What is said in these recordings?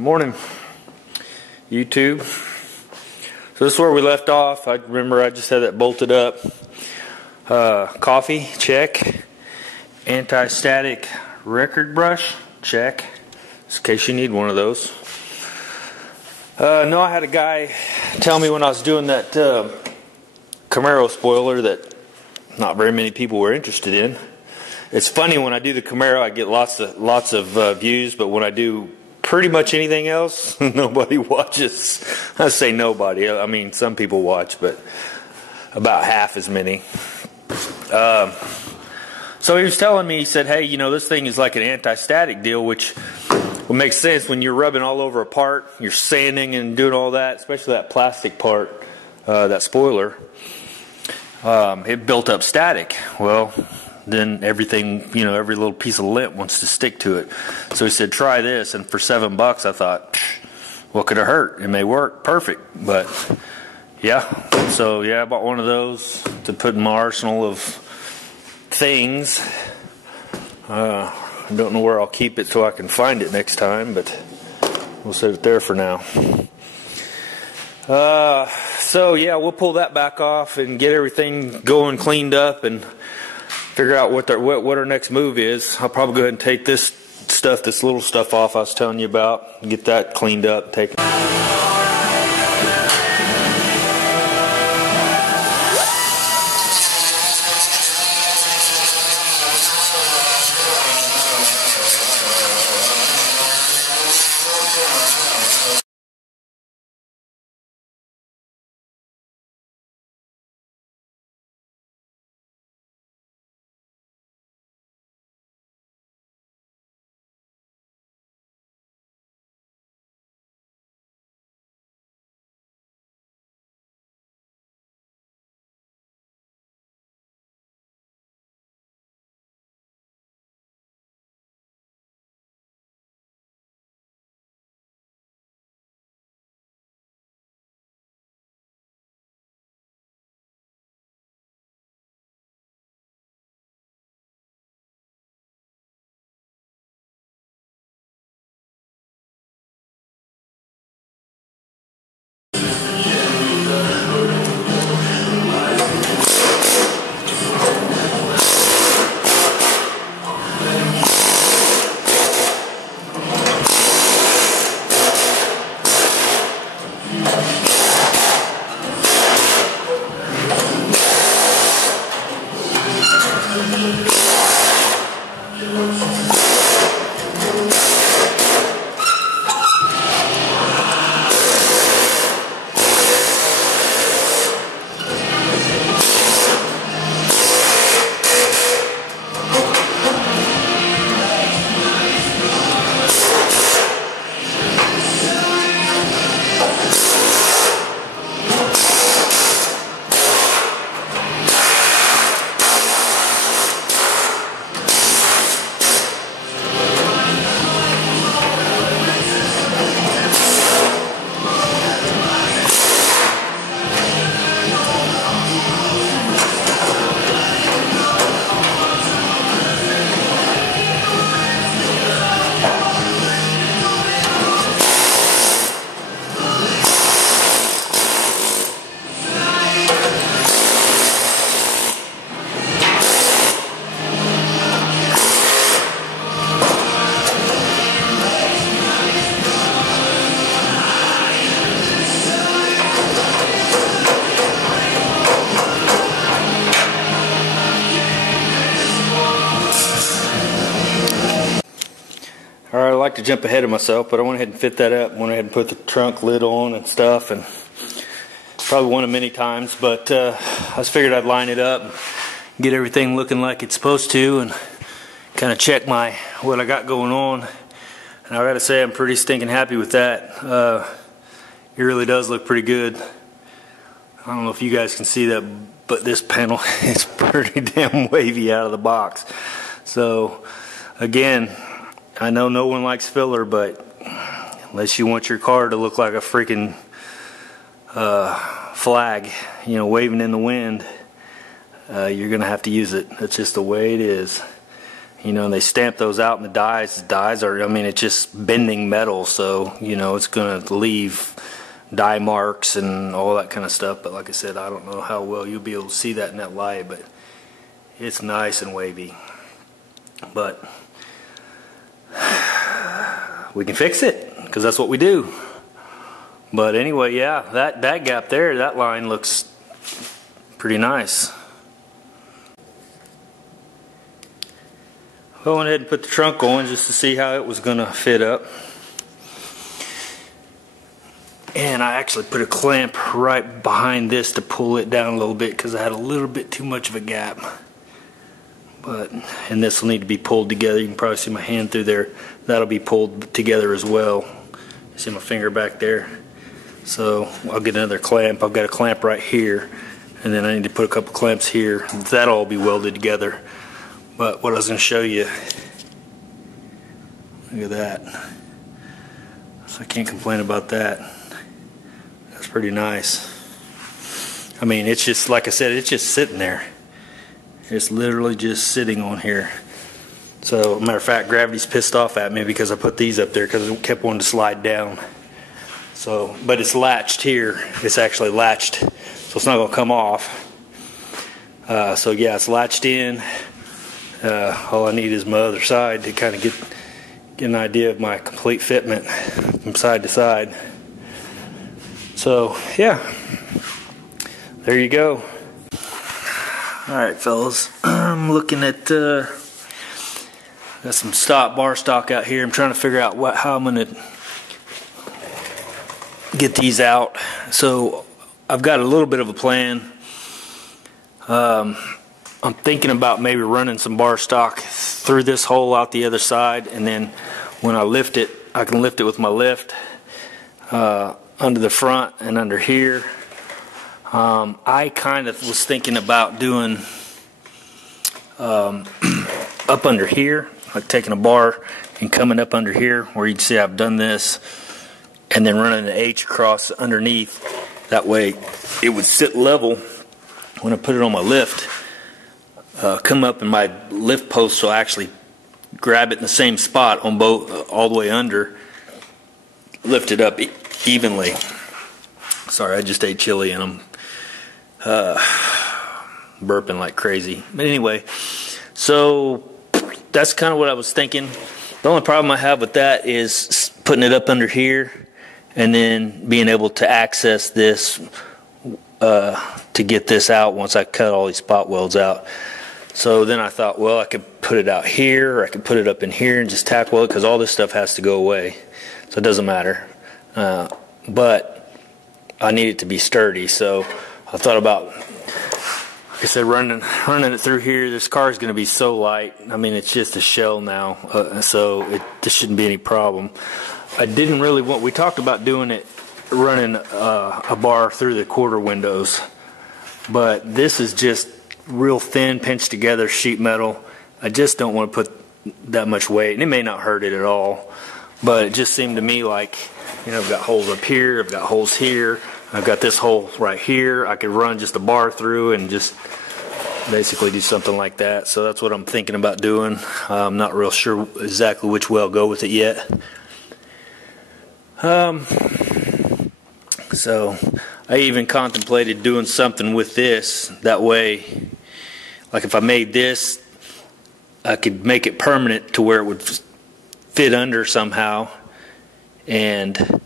Morning, YouTube. So this is where we left off. I remember I just had that bolted up. Coffee, check. Anti-static record brush, check. Just in case you need one of those. No, I had a guy tell me when I was doing that Camaro spoiler that not very many people were interested in. It's funny, when I do the Camaro I get lots of views, but when I do pretty much anything else, nobody watches. I say nobody, I mean some people watch, but about half as many. So he was telling me, he said, hey, you know, this thing is like an anti-static deal, which would make sense when you're rubbing all over a part, you're sanding and doing all that, especially that plastic part, that spoiler. It built up static. Well, then everything, you know, every little piece of lint wants to stick to it. So he said, try this, and for $7 I thought, what could it hurt? It may work perfect, but yeah. So yeah, I bought one of those to put in my arsenal of things. I don't know where I'll keep it so I can find it next time, but we'll set it there for now. So yeah, we'll pull that back off and get everything going, cleaned up, and figure out what our next move is. I'll probably go ahead and take this little stuff off I was telling you about, get that cleaned up, take it. Alright, I like to jump ahead of myself, but I went ahead and fit that up, went ahead and put the trunk lid on and stuff, and probably one of many times, but I just figured I'd line it up, get everything looking like it's supposed to, and kind of check what I got going on. And I gotta say, I'm pretty stinking happy with that. It really does look pretty good. I don't know if you guys can see that, but this panel is pretty damn wavy out of the box. So again, I know no one likes filler, but unless you want your car to look like a freaking flag, you know, waving in the wind, you're gonna have to use it. That's just the way it is. You know, and they stamp those out, and the dies are, I mean, it's just bending metal, so, you know, it's going to leave die marks and all that kind of stuff. But like I said, I don't know how well you'll be able to see that in that light, but it's nice and wavy. But we can fix it, because that's what we do. But anyway, yeah, that gap there, that line looks pretty nice. I went ahead and put the trunk on just to see how it was going to fit up. And I actually put a clamp right behind this to pull it down a little bit, because I had a little bit too much of a gap. And this will need to be pulled together. You can probably see my hand through there. That'll be pulled together as well. You see my finger back there? So I'll get another clamp. I've got a clamp right here, and then I need to put a couple clamps here. That'll all be welded together. But what I was going to show you, look at that. So I can't complain about that. That's pretty nice. I mean, it's just, like I said, it's just sitting there. It's literally just sitting on here. So, matter of fact, gravity's pissed off at me because I put these up there because it kept wanting to slide down. So, but it's latched here. It's actually latched, so it's not going to come off. So yeah, it's latched in. All I need is my other side to kind of get an idea of my complete fitment from side to side. So yeah, there you go. Alright fellas, I'm looking at got some bar stock out here. I'm trying to figure out how I'm going to get these out. So I've got a little bit of a plan. I'm thinking about maybe running some bar stock through this hole out the other side, and then when I lift it, I can lift it with my lift under the front and under here. I kind of was thinking about doing up under here, like taking a bar and coming up under here where you can see I've done this, and then running an H across underneath. That way it would sit level when I put it on my lift. Come up, and my lift post will actually grab it in the same spot on both, all the way under, lift it up evenly. Sorry, I just ate chili and I'm burping like crazy. But anyway, so that's kind of what I was thinking. The only problem I have with that is putting it up under here and then being able to access this to get this out once I cut all these spot welds out. So then I thought, well, I could put it out here, or I could put it up in here and just tack weld, because all this stuff has to go away, so it doesn't matter. But I need it to be sturdy, so I thought about, like I said, running it through here. This car is going to be so light. I mean, it's just a shell now, so this shouldn't be any problem. I didn't really want. We talked about doing it, running a bar through the quarter windows, but this is just real thin, pinched together sheet metal. I just don't want to put that much weight, and it may not hurt it at all, but it just seemed to me like, you know, I've got holes up here, I've got holes here, I've got this hole right here. I could run just a bar through and just basically do something like that. So that's what I'm thinking about doing. I'm not real sure exactly which way I'll go with it yet. So I even contemplated doing something with this. That way, like if I made this, I could make it permanent to where it would fit under somehow, and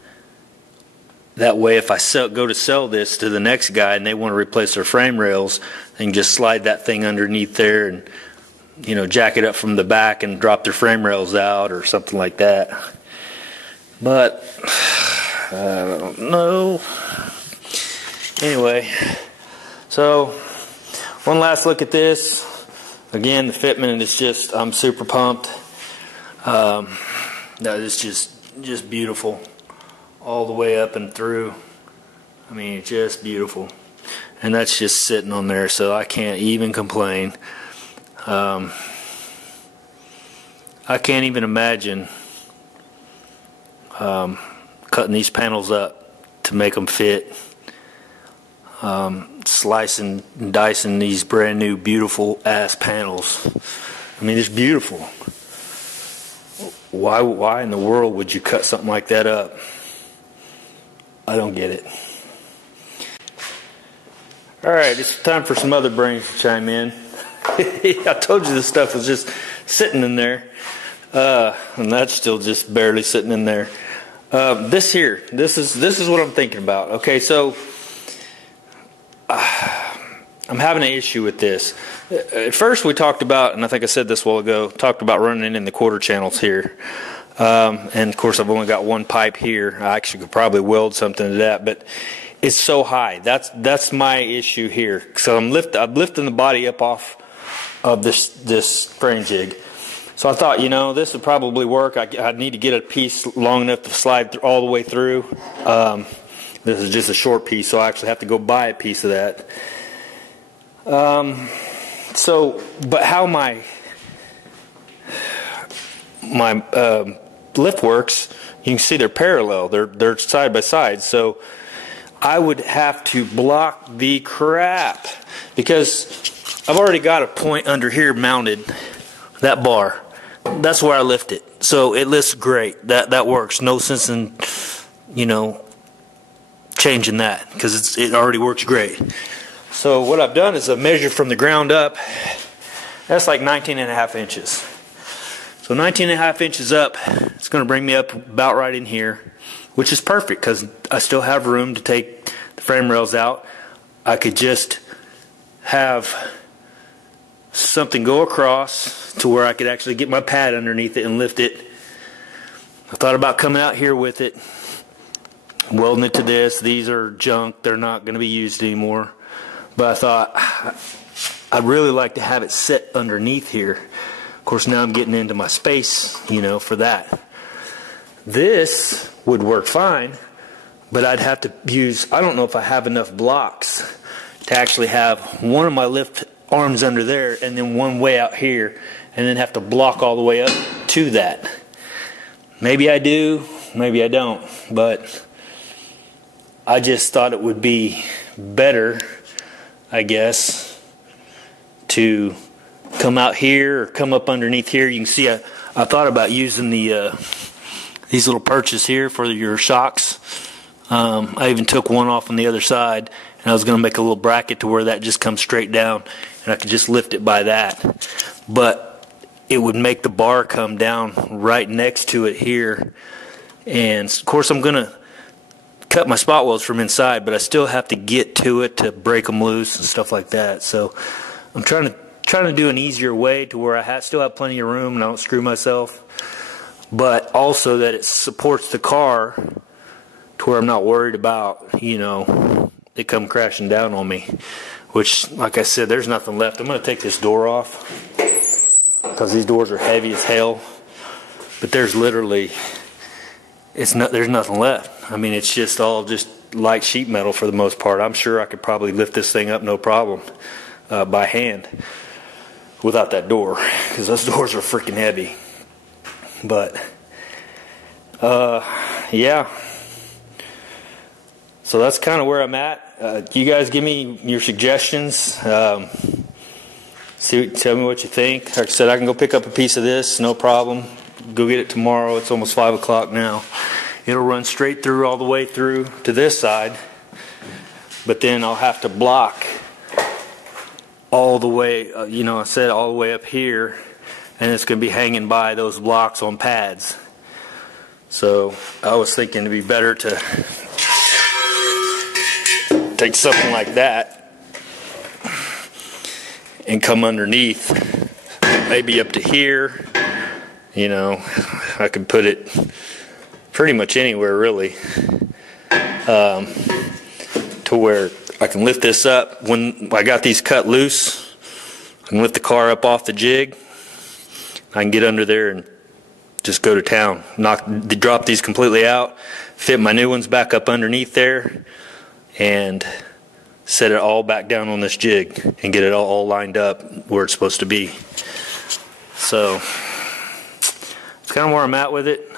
that way if I go to sell this to the next guy and they want to replace their frame rails, they can just slide that thing underneath there and, you know, jack it up from the back and drop their frame rails out or something like that. But I don't know. Anyway, so one last look at this. Again, the fitment is just, I'm super pumped. No, it's just beautiful all the way up and through. I mean, it's just beautiful. And that's just sitting on there, so I can't even complain. I can't even imagine cutting these panels up to make them fit. Slicing and dicing these brand new beautiful ass panels. I mean, it's beautiful. Why in the world would you cut something like that up? I don't get it. Alright, it's time for some other brains to chime in. I told you this stuff was just sitting in there. And that's still just barely sitting in there. This is what I'm thinking about. Okay, so I'm having an issue with this. At first we talked about, and I think I said this a while ago, talked about running in the quarter channels here. And of course I've only got one pipe here. I actually could probably weld something to that, but it's so high. That's my issue here. So I'm lifting the body up off of this frame jig. So I thought, this would probably work. I'd need to get a piece long enough to slide all the way through. This is just a short piece, so I actually have to go buy a piece of that. But how my lift works, you can see they're parallel. They're side by side. So I would have to block the crap, because I've already got a point under here mounted, that bar. That's where I lift it. So it lifts great. That works. No sense in, changing that, because it already works great. So what I've done is I've measured from the ground up. That's like 19.5 inches. So 19.5 inches up, it's going to bring me up about right in here, which is perfect because I still have room to take the frame rails out. I could just have something go across to where I could actually get my pad underneath it and lift it. I thought about coming out here with it, welding it to this. These are junk. They're not going to be used anymore. But I thought I'd really like to have it sit underneath here. Of course, now I'm getting into my space, for that. This would work fine, but I'd have to use, I don't know if I have enough blocks to actually have one of my lift arms under there and then one way out here, and then have to block all the way up to that. Maybe I do, maybe I don't, but I just thought it would be better, I guess, to come out here or come up underneath here. You can see I thought about using these little perches here for your shocks. I even took one off on the other side, and I was going to make a little bracket to where that just comes straight down, and I could just lift it by that. But it would make the bar come down right next to it here. And of course I'm going to cut my spot welds from inside, but I still have to get to it to break them loose and stuff like that. So I'm trying to do an easier way to where I still have plenty of room and I don't screw myself, but also that it supports the car to where I'm not worried about, it come crashing down on me. Which, like I said, there's nothing left. I'm going to take this door off because these doors are heavy as hell. But there's literally, there's nothing left. I mean, it's just all just light sheet metal for the most part. I'm sure I could probably lift this thing up no problem by hand without that door, because those doors are freaking heavy. But yeah, so that's kind of where I'm at. You guys give me your suggestions. Tell me what you think. Like I said, I can go pick up a piece of this, no problem. Go get it tomorrow. It's almost 5 o'clock now. It'll run straight through all the way through to this side, but then I'll have to block all the way, I said all the way up here, and it's going to be hanging by those blocks on pads. So I was thinking it'd be better to take something like that and come underneath, maybe up to here. I could put it pretty much anywhere really, to where I can lift this up. When I got these cut loose, I can lift the car up off the jig. I can get under there and just go to town. Drop these completely out, fit my new ones back up underneath there, and set it all back down on this jig and get it all lined up where it's supposed to be. So it's kind of where I'm at with it.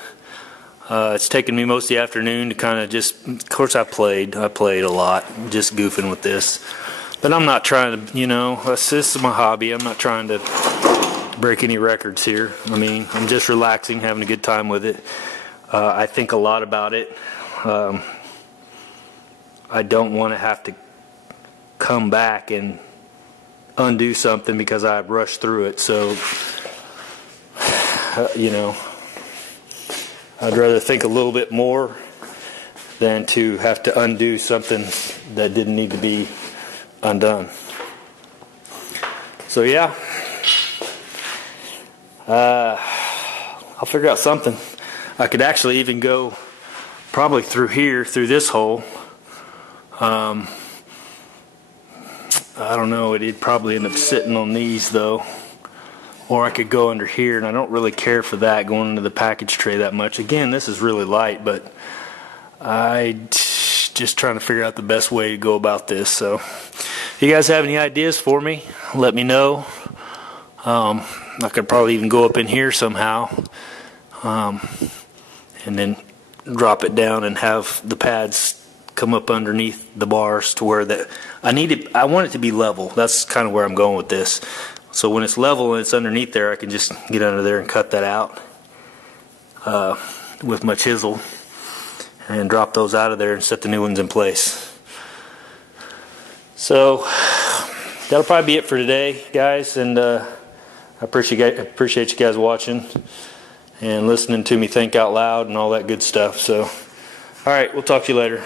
It's taken me most of the afternoon to kind of just, of course I played a lot, just goofing with this. But I'm not trying to, this is my hobby. I'm not trying to break any records here. I mean, I'm just relaxing, having a good time with it. I think a lot about it. I don't want to have to come back and undo something because I rushed through it. So, you know, I'd rather think a little bit more than to have to undo something that didn't need to be undone. So yeah, I'll figure out something. I could actually even go probably through here, through this hole. I don't know, it'd probably end up sitting on these though. Or I could go under here, and I don't really care for that, going into the package tray that much. Again, this is really light, but I just trying to figure out the best way to go about this. So if you guys have any ideas for me, let me know. I could probably even go up in here somehow, and then drop it down and have the pads come up underneath the bars to where that I want it to be level. That's kind of where I'm going with this. So when it's level and it's underneath there, I can just get under there and cut that out with my chisel and drop those out of there and set the new ones in place. So that'll probably be it for today, guys, and I appreciate you guys watching and listening to me think out loud and all that good stuff. So, all right, we'll talk to you later.